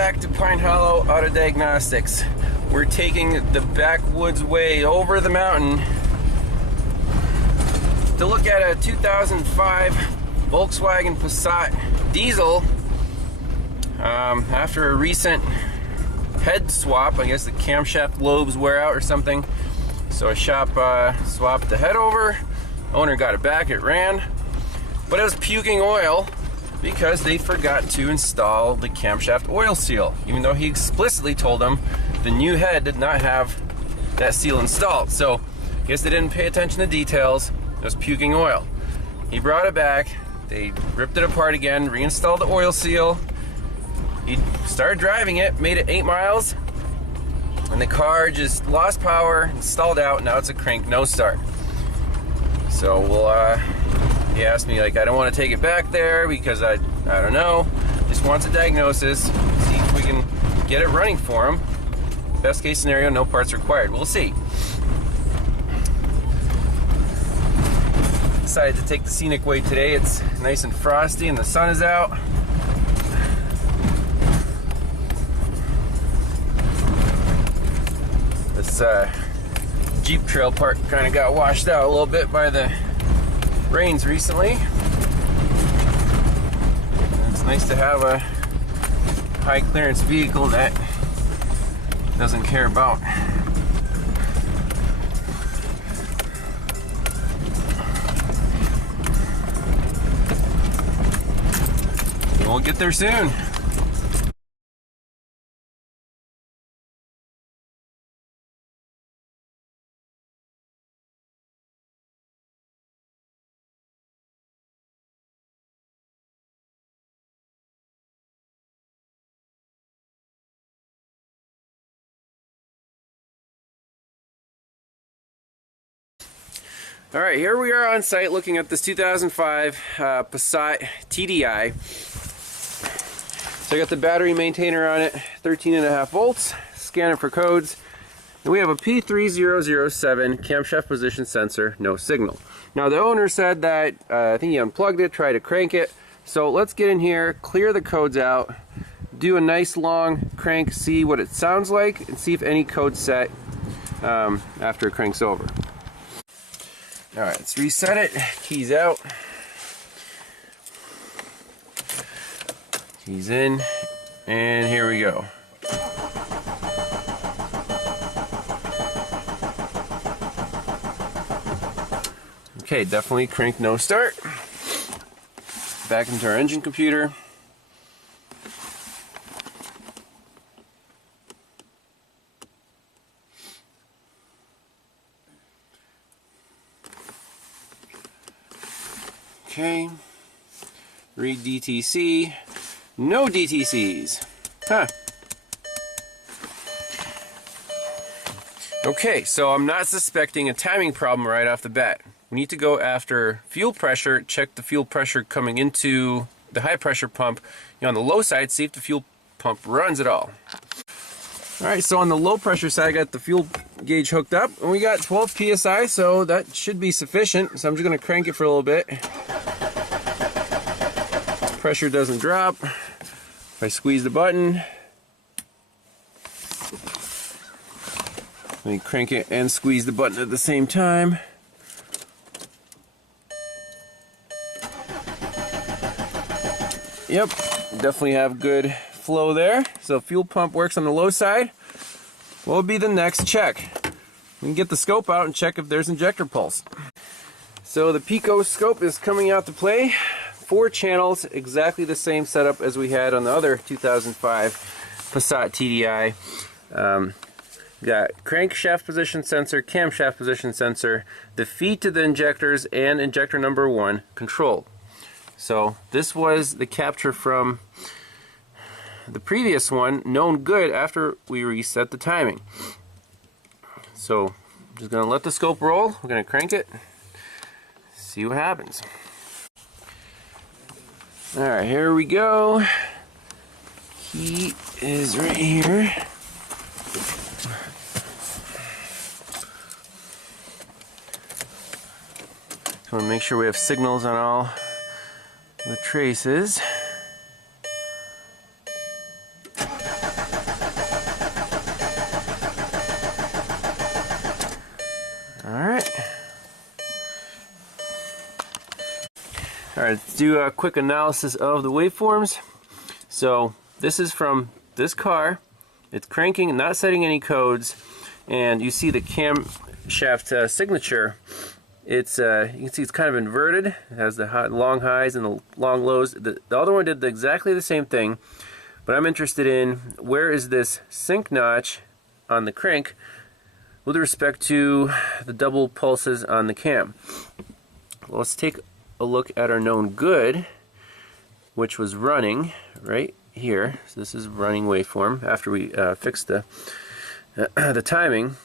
back to Pine Hollow Auto Diagnostics. We're taking the backwoods way over the mountain to look at a 2005 Volkswagen Passat diesel. After a recent head swap, I guess the camshaft lobes wear out or something. So a shop swapped the head over. Owner got it back, it ran. But it was puking oil because they forgot to install the camshaft oil seal, even though he explicitly told them the new head did not have that seal installed. So I guess they didn't pay attention to details. It was puking oil. He brought it back, they ripped it apart again, reinstalled the oil seal. He started driving it, made it 8 miles, and the car just lost power and stalled out. Now it's a crank no start. So he asked me, like, I don't want to take it back there because I don't know, just wants a diagnosis, see if we can get it running for him. Best case scenario, no parts required. We'll see. Decided to take the scenic way today. It's nice and frosty and the sun is out. This Jeep trail park kind of got washed out a little bit by the rains recently. And it's nice to have a high clearance vehicle that doesn't care about we'll get there soon. All right, here we are on site looking at this 2005 Passat TDI. So I got the battery maintainer on it, 13.5 volts, scan it for codes, and we have a P3007 camshaft position sensor, no signal. Now the owner said that, I think he unplugged it, tried to crank it, so let's get in here, clear the codes out, do a nice long crank, see what it sounds like, and see if any code's set after it cranks over. Alright, let's reset it. Keys out. Keys in. And here we go. Okay, definitely crank no start. Back into our engine computer. Okay, read DTC, no DTCs, huh. Okay, so I'm not suspecting a timing problem right off the bat. We need to go after fuel pressure, check the fuel pressure coming into the high pressure pump. On the low side, see if the fuel pump runs at all. Alright, so on the low pressure side, I got the fuel gauge hooked up, and we got 12 PSI, so that should be sufficient. So I'm just going to crank it for a little bit. Pressure doesn't drop. If I squeeze the button, let me crank it and squeeze the button at the same time. Yep, definitely have good flow there. So fuel pump works on the low side. What will be the next check? We can get the scope out and check if there's injector pulse. So the PICO scope is coming out to play. 4 channels, exactly the same setup as we had on the other 2005 Passat TDI. Got crankshaft position sensor, camshaft position sensor, the feed to the injectors, and injector number 1 control. So this was the capture from the previous one, known good after we reset the timing. So I'm just going to let the scope roll. We're going to crank it, see what happens. Alright, here we go. Key is right here. So I want to make sure we have signals on all the traces. Alright, let's do a quick analysis of the waveforms. So this is from this car. It's cranking, not setting any codes, and you see the camshaft signature. It's you can see it's kind of inverted. It has the long highs and the long lows. The other one did exactly the same thing, but I'm interested in where is this sync notch on the crank with respect to the double pulses on the cam. Well, let's take a look at our known good, which was running right here. So this is running waveform after we fixed the timing.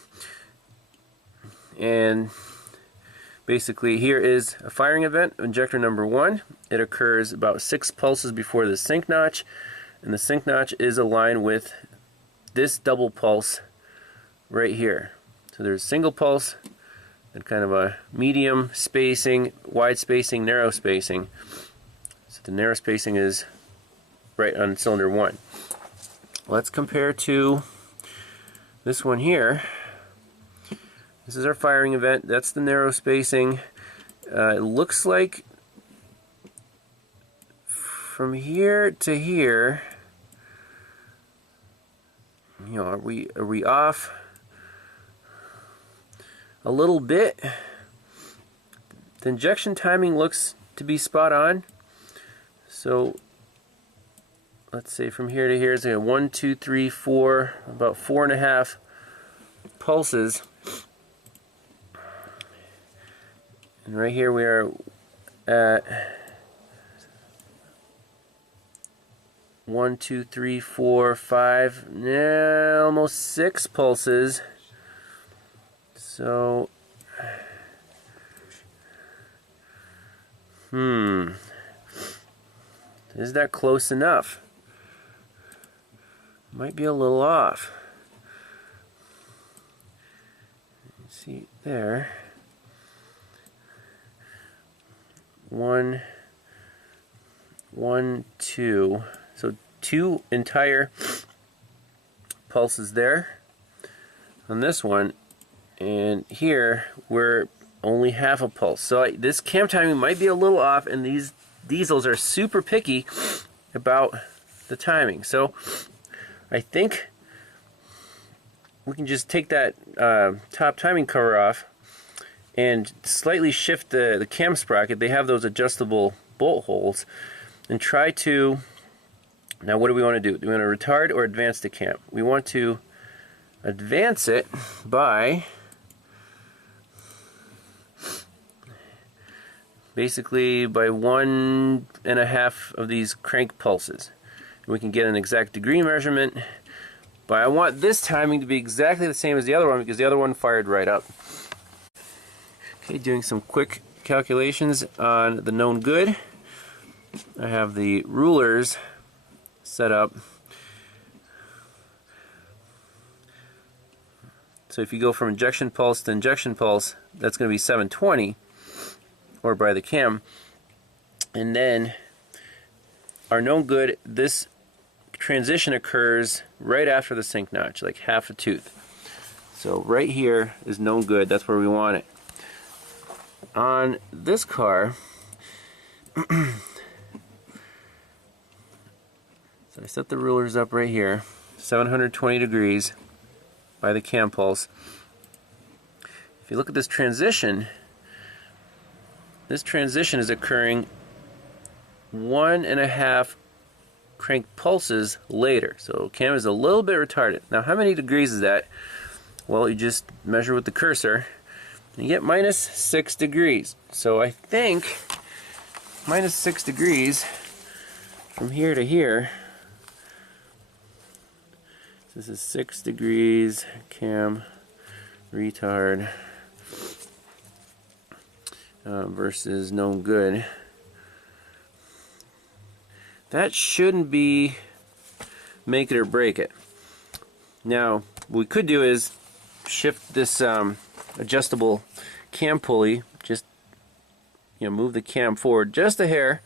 And basically here is a firing event, injector number 1. It occurs about 6 pulses before the sync notch, and the sync notch is aligned with this double pulse right here. So there's single pulse and kind of a medium spacing, wide spacing, narrow spacing. So the narrow spacing is right on cylinder 1. Let's compare to this one here. This is our firing event. That's the narrow spacing. It looks like from here to here, you know, are we off a little bit? The injection timing looks to be spot on. So let's say from here to here is 1, 2, 3, 4, about 4.5 pulses. And right here we are at 1, 2, 3, 4, 5, almost 6 pulses. So, is that close enough? Might be a little off. See there. 1, 2. So 2 entire pulses there on this one, and here we're only half a pulse. So this cam timing might be a little off, and these diesels are super picky about the timing. So I think we can just take that top timing cover off and slightly shift the cam sprocket. They have those adjustable bolt holes, and try to, now what do we want to do? Do we want to retard or advance the cam? We want to advance it by basically by 1.5 of these crank pulses. We can get an exact degree measurement, but I want this timing to be exactly the same as the other one because the other one fired right up. Okay, doing some quick calculations on the known good. I have the rulers set up. So if you go from injection pulse to injection pulse, that's going to be 720, or by the cam. And then our known good, this transition occurs right after the sync notch, like half a tooth. So right here is known good, that's where we want it. On this car, so I set the rulers up right here, 720 degrees by the cam pulse. If you look at this transition is occurring 1.5 crank pulses later. So cam is a little bit retarded. Now how many degrees is that? Well, you just measure with the cursor and you get minus 6 degrees. So I think minus 6 degrees from here to here. This is 6 degrees cam retard versus known good. That shouldn't be make it or break it. Now what we could do is shift this adjustable cam pulley, just move the cam forward just a hair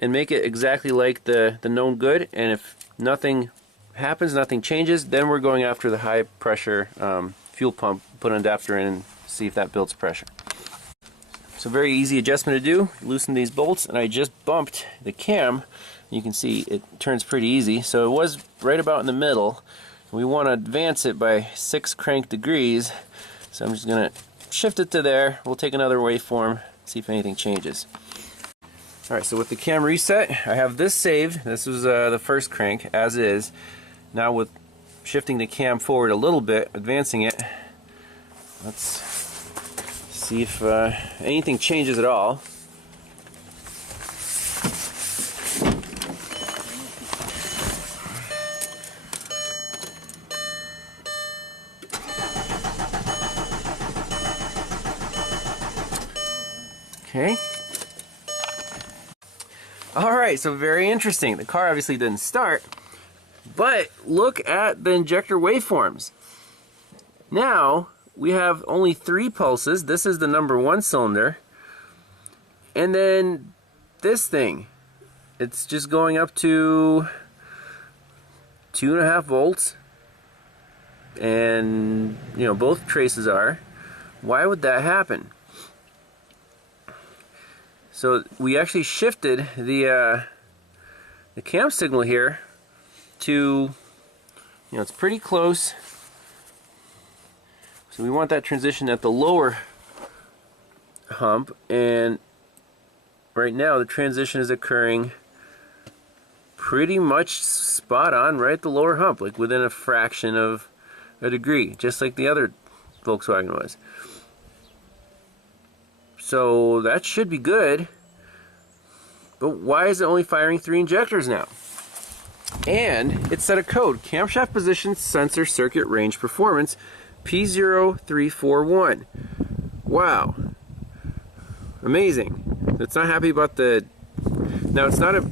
and make it exactly like the known good, and if nothing happens, nothing changes, then we're going after the high pressure fuel pump, put an adapter in and see if that builds pressure. So very easy adjustment to do. Loosen these bolts, and I just bumped the cam. You can see it turns pretty easy. So it was right about in the middle. We want to advance it by 6 crank degrees. So I'm just going to shift it to there. We'll take another waveform, see if anything changes. Alright, so with the cam reset, I have this saved. This was the first crank, as is. Now with shifting the cam forward a little bit, advancing it, let's see if anything changes at all. Okay. Alright, so very interesting. The car obviously didn't start, but look at the injector waveforms. Now, we have only 3 pulses. This is the number 1 cylinder. And then this thing, it's just going up to 2.5 volts. And, you know, both traces are. Why would that happen? So we actually shifted the cam signal here to, you know, it's pretty close. So we want that transition at the lower hump, and right now the transition is occurring pretty much spot on right at the lower hump, like within a fraction of a degree, just like the other Volkswagen was. So that should be good, but why is it only firing 3 injectors now? And it set a code, camshaft position sensor circuit range performance P0341. Wow, amazing. It's not happy about the, now it's not a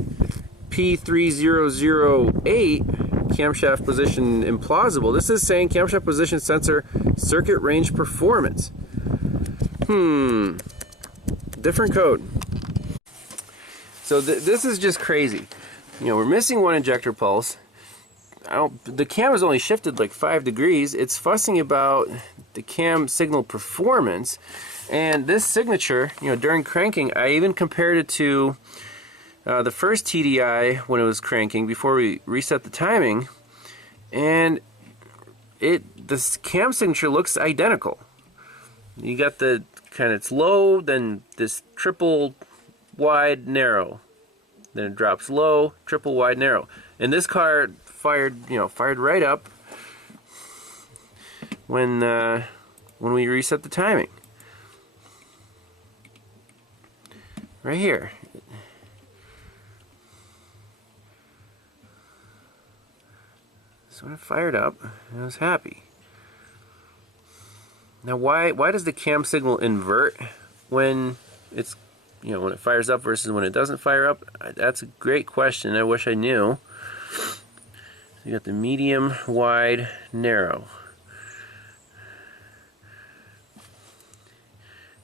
P3008 camshaft position implausible. This is saying camshaft position sensor circuit range performance. Different code. So this is just crazy. You know, we're missing 1 injector pulse. The cam is only shifted like 5 degrees. It's fussing about the cam signal performance. And this signature, you know, during cranking, I even compared it to the first TDI when it was cranking before we reset the timing. And this cam signature looks identical. You got the kind of, it's low, then this triple wide narrow, then it drops low, triple wide narrow, and this car fired right up when we reset the timing right here. So when it fired up, I was happy. Now, why does the cam signal invert when it's, you know, when it fires up versus when it doesn't fire up? That's a great question. I wish I knew. So you got the medium, wide, narrow.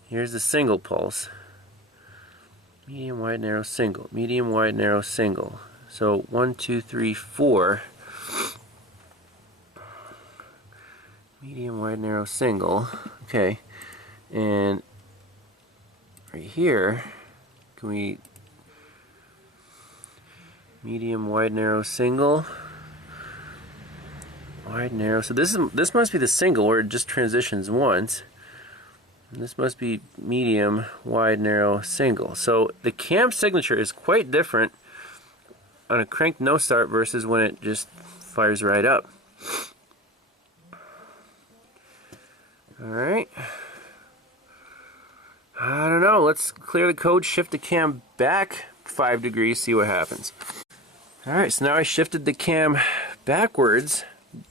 Here's the single pulse. Medium, wide, narrow, single. Medium, wide, narrow, single. So 1, 2, 3, 4. Medium, wide, narrow, single. Okay, and right here, can we medium, wide, narrow, single, wide, narrow. So this must be the single where it just transitions once. And this must be medium, wide, narrow, single. So the cam signature is quite different on a crank no start versus when it just fires right up. Alright, I don't know, let's clear the code, shift the cam back 5 degrees, see what happens. Alright, so now I shifted the cam backwards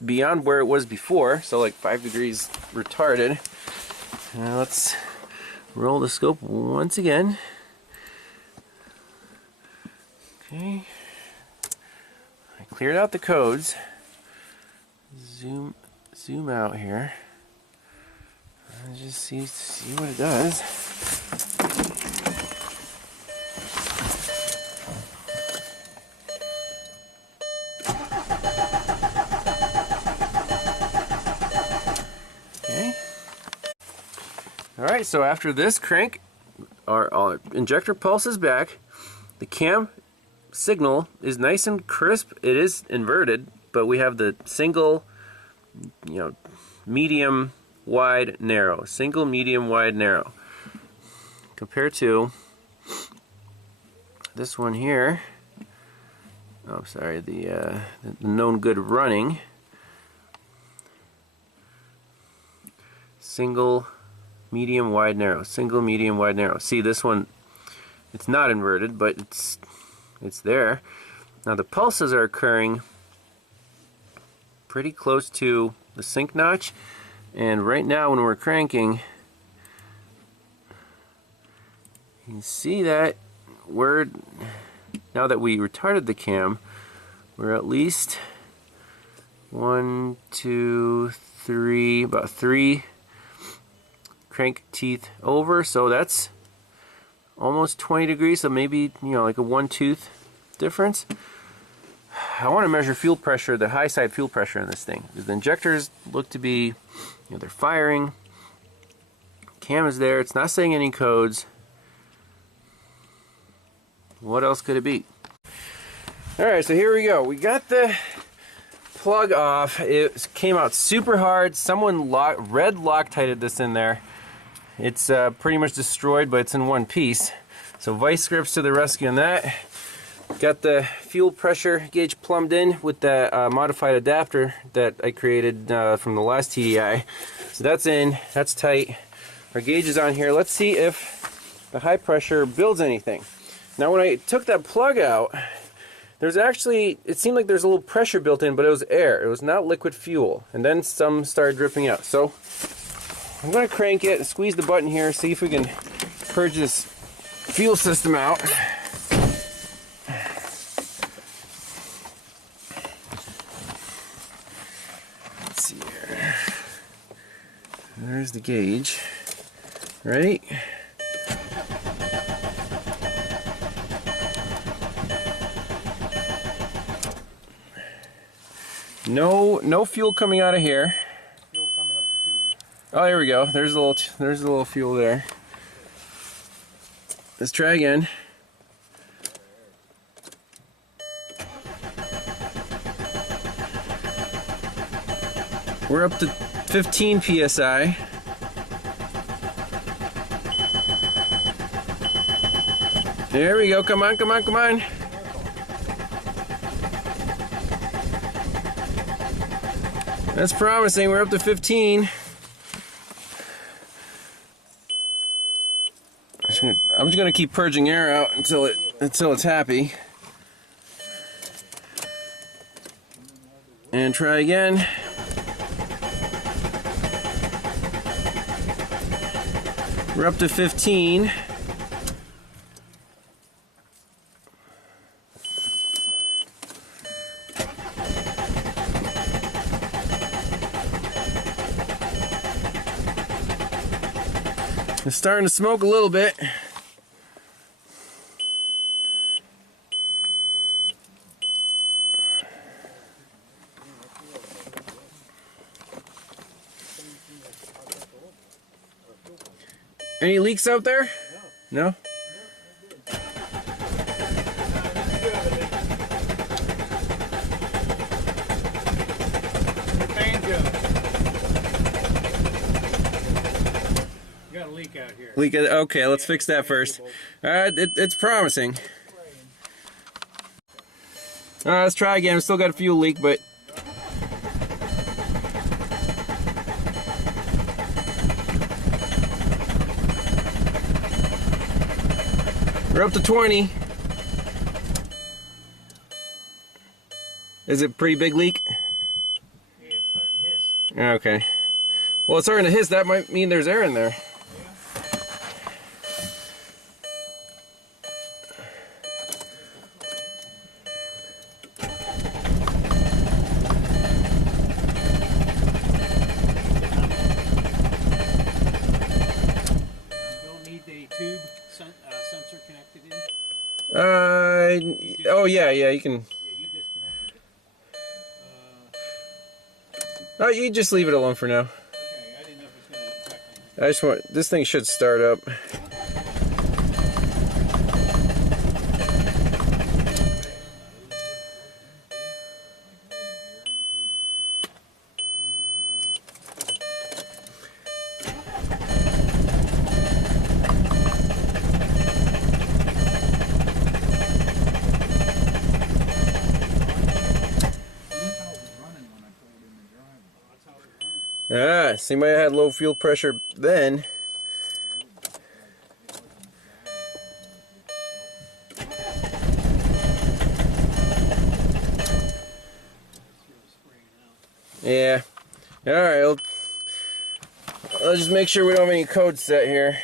beyond where it was before, so like 5 degrees retarded. Now let's roll the scope once again. Okay, I cleared out the codes. Zoom out here. Just see what it does. Okay. Alright, so after this crank, our injector pulse is back. The cam signal is nice and crisp. It is inverted, but we have the single, medium, wide, narrow. Single, medium, wide, narrow. Compared to this one here. Oh, sorry, the known good running. Single, medium, wide, narrow. Single, medium, wide, narrow. See, this one, it's not inverted, but it's there. Now the pulses are occurring pretty close to the sync notch, and right now when we're cranking, you can see that now that we retarded the cam, we're at least 1, 2, 3, about 3 crank teeth over, so that's almost 20 degrees, so maybe, like a 1 tooth difference. I want to measure fuel pressure, the high side fuel pressure in this thing. The injectors look to be, they're firing. Cam is there, it's not saying any codes. What else could it be? Alright, so here we go. We got the plug off. It came out super hard. Someone red Loctited this in there. It's pretty much destroyed, but it's in one piece. So vice grips to the rescue on that. Got the fuel pressure gauge plumbed in with the modified adapter that I created from the last TDI. So that's in, that's tight. Our gauge is on here. Let's see if the high pressure builds anything. Now when I took that plug out, there's actually, it seemed like there's a little pressure built in, but it was air. It was not liquid fuel. And then some started dripping out. So I'm going to crank it, squeeze the button here, see if we can purge this fuel system out. Let's see here. There's the gauge. Right? No fuel coming out of here. Fuel coming up the tube. Oh, there we go. There's a little fuel there. Let's try again. We're up to 15 psi. There we go. Come on, come on, come on. That's promising. We're up to 15. I'm just gonna keep purging air out until it's happy. And try again. We're up to 15. It's starting to smoke a little bit. Any leaks out there? No? Got a leak out here. Leak it. Okay, let's fix that first. It's promising. Let's try again. We still got a fuel leak, but we're up to 20. Is it a pretty big leak? Yeah, it's starting to hiss. Okay. Well, it's starting to hiss. That might mean there's air in there. Sensor connected in? Oh yeah, you can. Yeah, you disconnected it. Oh, you just leave it alone for now. Okay, I didn't know if it's going to affect anything. I just want, this thing should start up. Ah, somebody had low fuel pressure then. Yeah. Alright, I'll just make sure we don't have any code set here.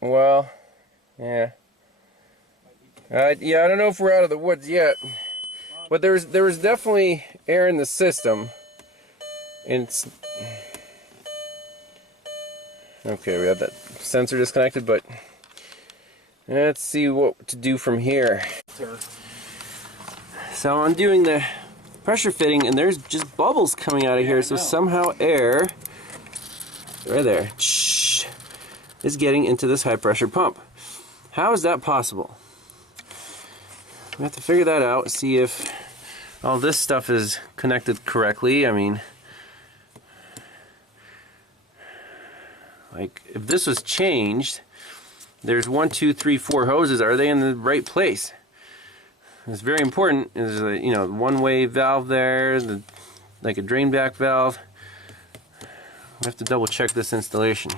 Well, yeah. Yeah, I don't know if we're out of the woods yet. But there was definitely air in the system. And it's... Okay, we have that sensor disconnected, but... Let's see what to do from here. So I'm doing the pressure fitting, and there's just bubbles coming out of here. So somehow air, right there, is getting into this high pressure pump. How is that possible? We have to figure that out, see if all this stuff is connected correctly. I mean, like if this was changed, there's 1, 2, 3, 4 hoses. Are they in the right place? It's very important. There's a, you know, one-way valve there, like a drain back valve. We have to double check this installation.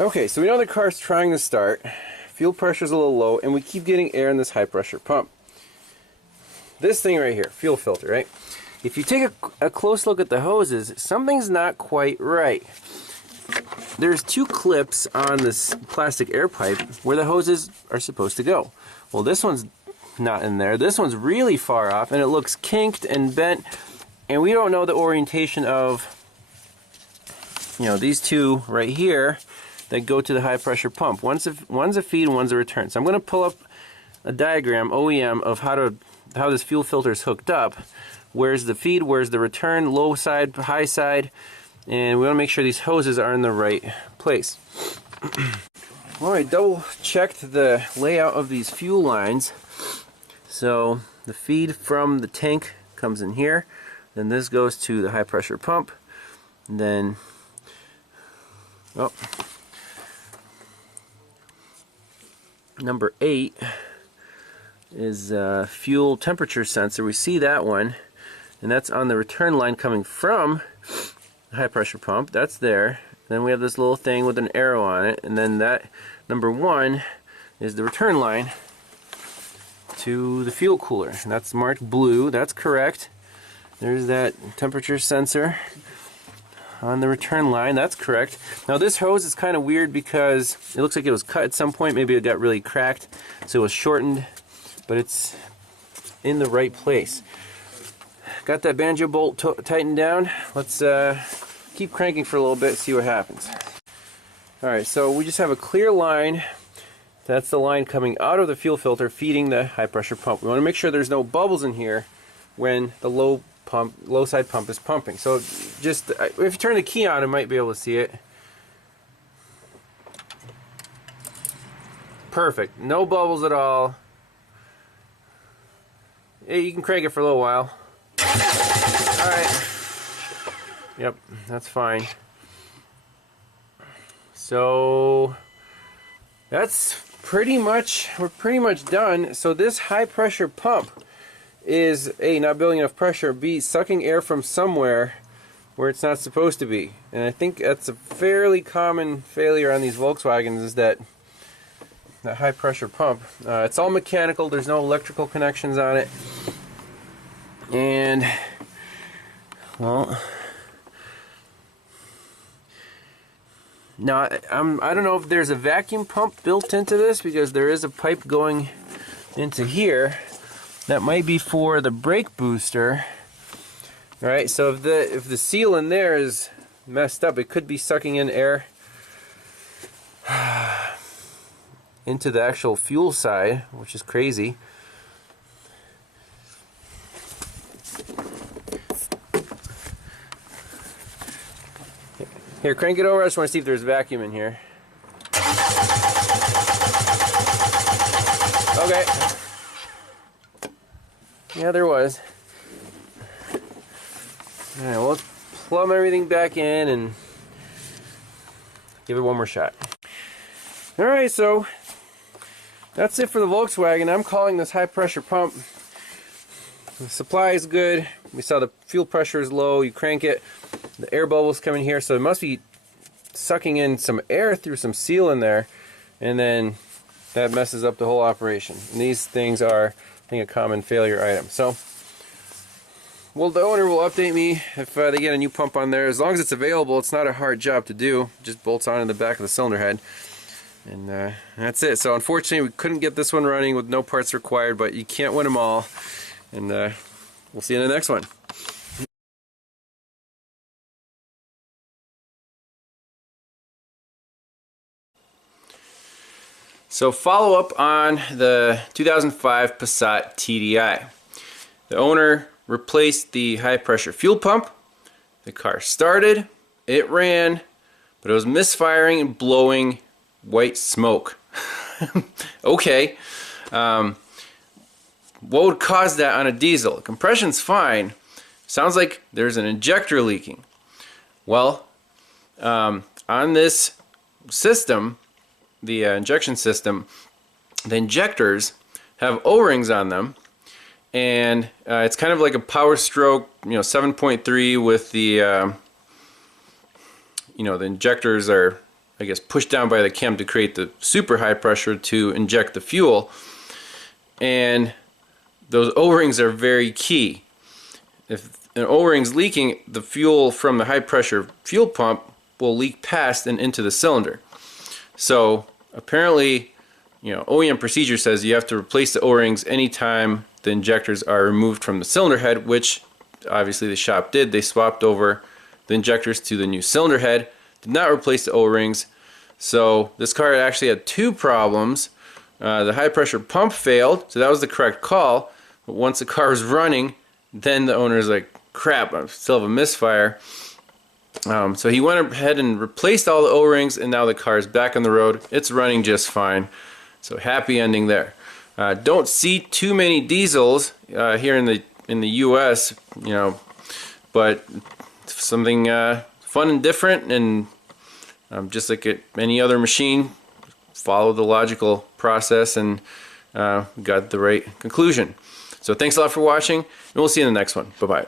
Okay, so we know the car's trying to start. Fuel pressure's a little low, and we keep getting air in this high pressure pump. This thing right here, fuel filter, right? If you take a close look at the hoses, something's not quite right. There's 2 clips on this plastic air pipe where the hoses are supposed to go. Well, this one's not in there. This one's really far off, and it looks kinked and bent, and we don't know the orientation of, you know, these 2 right here that go to the high pressure pump. One's a feed, one's a return. So I'm going to pull up a diagram, OEM, of how this fuel filter is hooked up. Where's the feed, where's the return, low side, high side, and we want to make sure these hoses are in the right place. Well, I double checked the layout of these fuel lines. So the feed from the tank comes in here, then this goes to the high pressure pump, and then number 8 is fuel temperature sensor. We see that one, and that's on the return line coming from the high pressure pump. That's there. Then we have this little thing with an arrow on it, and then that number 1 is the return line to the fuel cooler, and that's marked blue. That's correct. There's that temperature sensor on the return line. That's correct. Now this hose is kind of weird because it looks like it was cut at some point. Maybe it got really cracked, so it was shortened, but it's in the right place. Got that banjo bolt tightened down. Let's keep cranking for a little bit, see what happens. Alright, so we just have a clear line. That's the line coming out of the fuel filter feeding the high pressure pump. We want to make sure there's no bubbles in here when the low side pump is pumping. So just if you turn the key on, you might be able to see it. Perfect. No bubbles at all. Yeah, you can crank it for a little while. Alright. Yep, that's fine. So that's we're pretty much done. So this high pressure pump is A, not building enough pressure, B, sucking air from somewhere where it's not supposed to be. And I think that's a fairly common failure on these Volkswagens, is that high pressure pump. It's all mechanical, there's no electrical connections on it. And, well, now I don't know if there's a vacuum pump built into this, because there is a pipe going into here. That might be for the brake booster. Alright, so if the seal in there is messed up, it could be sucking in air into the actual fuel side, which is crazy. Here, crank it over. I just want to see if there's vacuum in here. Okay. Yeah, there was. Alright, well, let's plumb everything back in and give it one more shot. Alright, so that's it for the Volkswagen. I'm calling this high pressure pump. The supply is good. We saw the fuel pressure is low. You crank it, the air bubbles come in here, so it must be sucking in some air through some seal in there, and then that messes up the whole operation. And these things are, I think, a common failure item. So, well, the owner will update me if they get a new pump on there. As long as it's available, it's not a hard job to do. It just bolts on in the back of the cylinder head. And that's it. So unfortunately, we couldn't get this one running with no parts required, but you can't win them all. And we'll see you in the next one. So follow up on the 2005 Passat TDI. The owner replaced the high pressure fuel pump. The car started, it ran, but it was misfiring and blowing white smoke. Okay. What would cause that on a diesel? Compression's fine. Sounds like there's an injector leaking. Well, on this system, the injection system, the injectors have O-rings on them, and it's kind of like a Power Stroke, 7.3 with the, the injectors are, I guess, pushed down by the cam to create the super high pressure to inject the fuel, and those O-rings are very key. If an O-ring's leaking, the fuel from the high pressure fuel pump will leak past and into the cylinder. So apparently, OEM procedure says you have to replace the O-rings anytime the injectors are removed from the cylinder head, which obviously the shop did. They swapped over the injectors to the new cylinder head, did not replace the O-rings. So this car actually had two problems. The high pressure pump failed, so that was the correct call. But once the car was running, then the owner's like, crap, I still have a misfire. So he went ahead and replaced all the O-rings, and now the car is back on the road. It's running just fine. So happy ending there. Don't see too many diesels here in the U.S. But something fun and different, and just like any other machine, follow the logical process and got the right conclusion. So thanks a lot for watching, and we'll see you in the next one. Bye-bye.